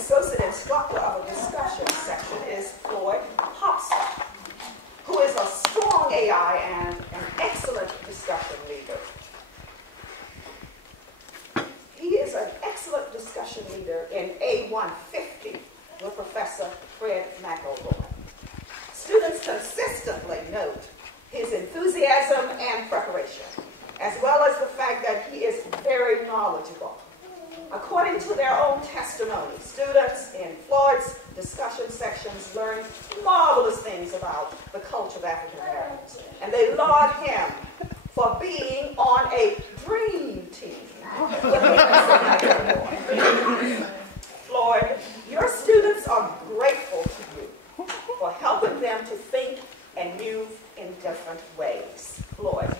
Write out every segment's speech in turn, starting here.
associate instructor of a discussion section is Floyd Hobson, who is a strong AI and an excellent discussion leader. He is an excellent discussion leader in A150 with Professor Fred McElroy. Students consistently note his enthusiasm and preparation, as well as the fact that he is very knowledgeable. According to their own testimony, students in Floyd's discussion sections learn marvelous things about the culture of African Americans, and they laud him for being on a dream team with Professor McElroy. Floyd, your students are grateful to you for helping them to think and move in different ways. Floyd.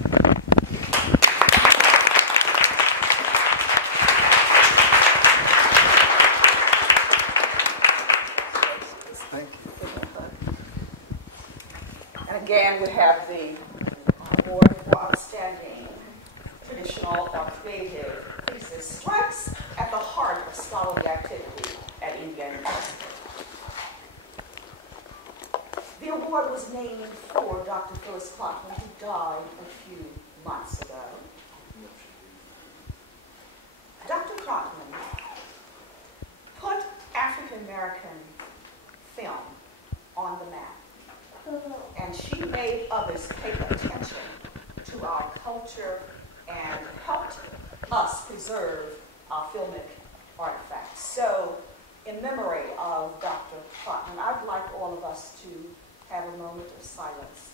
Thank you. And again, we have the award for outstanding traditional or creative thesis strikes at the heart of scholarly activity at Indiana University. The award was named for Dr. Phyllis Klotman, who died a few months ago. Dr. Klotman put African American film on the map, and she made others pay attention to our culture and helped us preserve our filmic artifacts. So, in memory of Dr. Klotman, I'd like all of us to have a moment of silence.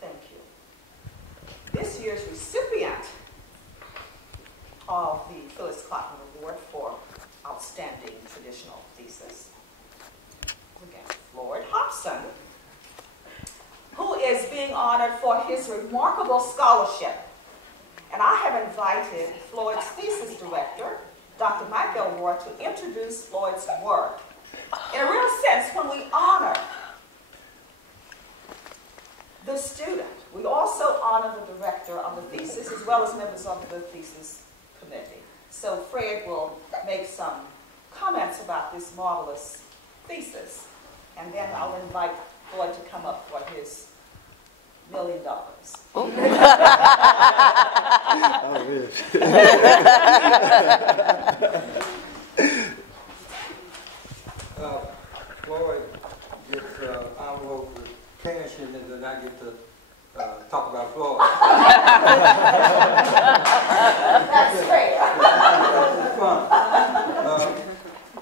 Thank you. This year's recipient of the Phyllis Klotman Award for Outstanding Traditional Thesis, again, Floyd Hobson, who is being honored for his remarkable scholarship. And I have invited Floyd's thesis director, Dr. Mike Elroy, to introduce Floyd's work. In a real sense, when we honor the student, we also honor the director of the thesis as well as members of the thesis committee. So Fred will make some comments about this marvelous thesis, and then I'll invite Floyd to come up for his $1 million. Oh, yes. Floyd gets an envelope with cash in it, and I get to talk about Floyd. That's great. It's fun.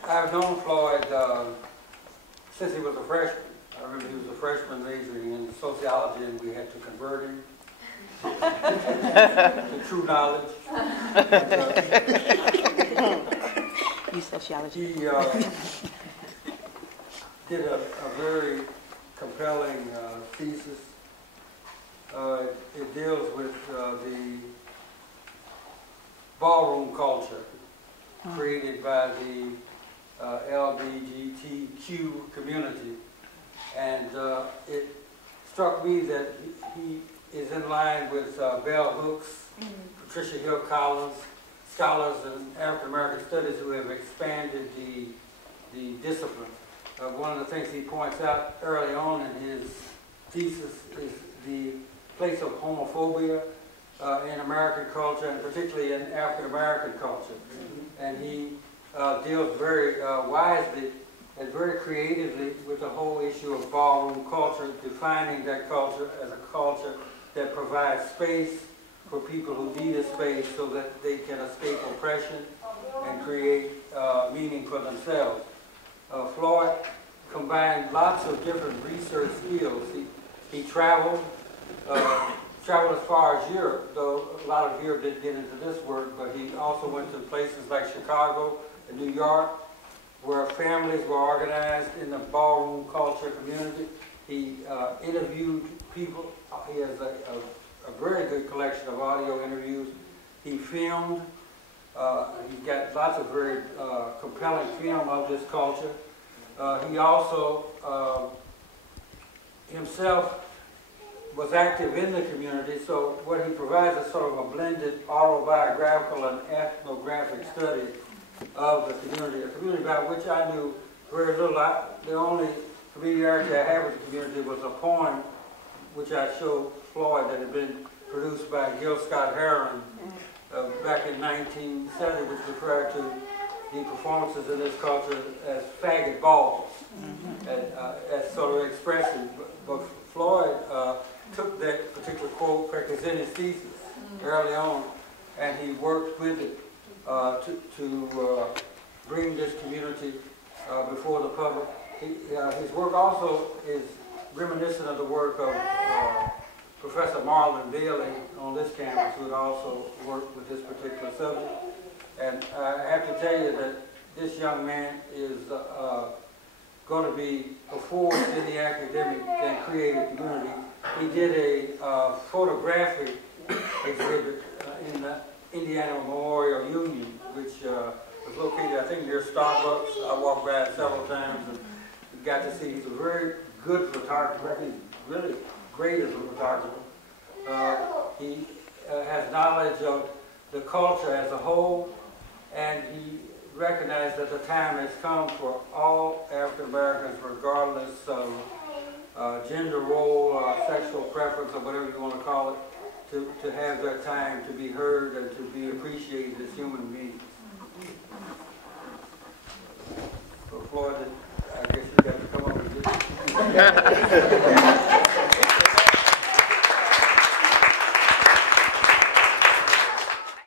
I've known Floyd since he was a freshman. I remember he was a freshman majoring in sociology, and we had to convert him to true knowledge. You sociology. He did a very compelling thesis. It deals with the ballroom culture created by the LGBTQ community. And it struck me that he is in line with Bell Hooks, Patricia Hill Collins, scholars in African American studies who have expanded the discipline. One of the things he points out early on in his thesis is the place of homophobia in American culture, and particularly in African American culture. And he deals very wisely and very creatively with the whole issue of ballroom culture, defining that culture as a culture that provides space for people who need a space so that they can escape oppression and create meaning for themselves. Floyd combined lots of different research skills. He traveled as far as Europe, though a lot of Europe didn't get into this work, but he also went to places like Chicago and New York, where families were organized in the ballroom culture community. He interviewed people. He has a very good collection of audio interviews. He filmed. He's got lots of very compelling film of this culture. He also himself was active in the community, so what he provides is sort of a blended autobiographical and ethnographic study of the community, a community about which I knew very little. The only familiarity I had with the community was a poem which I showed Floyd that had been produced by Gil Scott Heron back in 1970, which referred to the performances in this culture as faggot balls, as sort of expression. But Floyd took that particular quote, because in his thesis early on, and he worked with it to bring this community before the public. His work also is reminiscent of the work of Professor Marlon Bailey on this campus, who had also worked with this particular subject. And I have to tell you that this young man is going to be a force in the academic and creative community. He did a photographic exhibit in the Indiana Memorial Union, which was located, I think, near Starbucks. I walked by it several times and got to see. He's a very good photographer. He's really great as a photographer. He has knowledge of the culture as a whole, and he recognized that the time has come for all African Americans, regardless of gender role or sexual preference or whatever you want to call it, to have their time to be heard and to be appreciated as human beings. So Floyd, I guess you got to come up with this.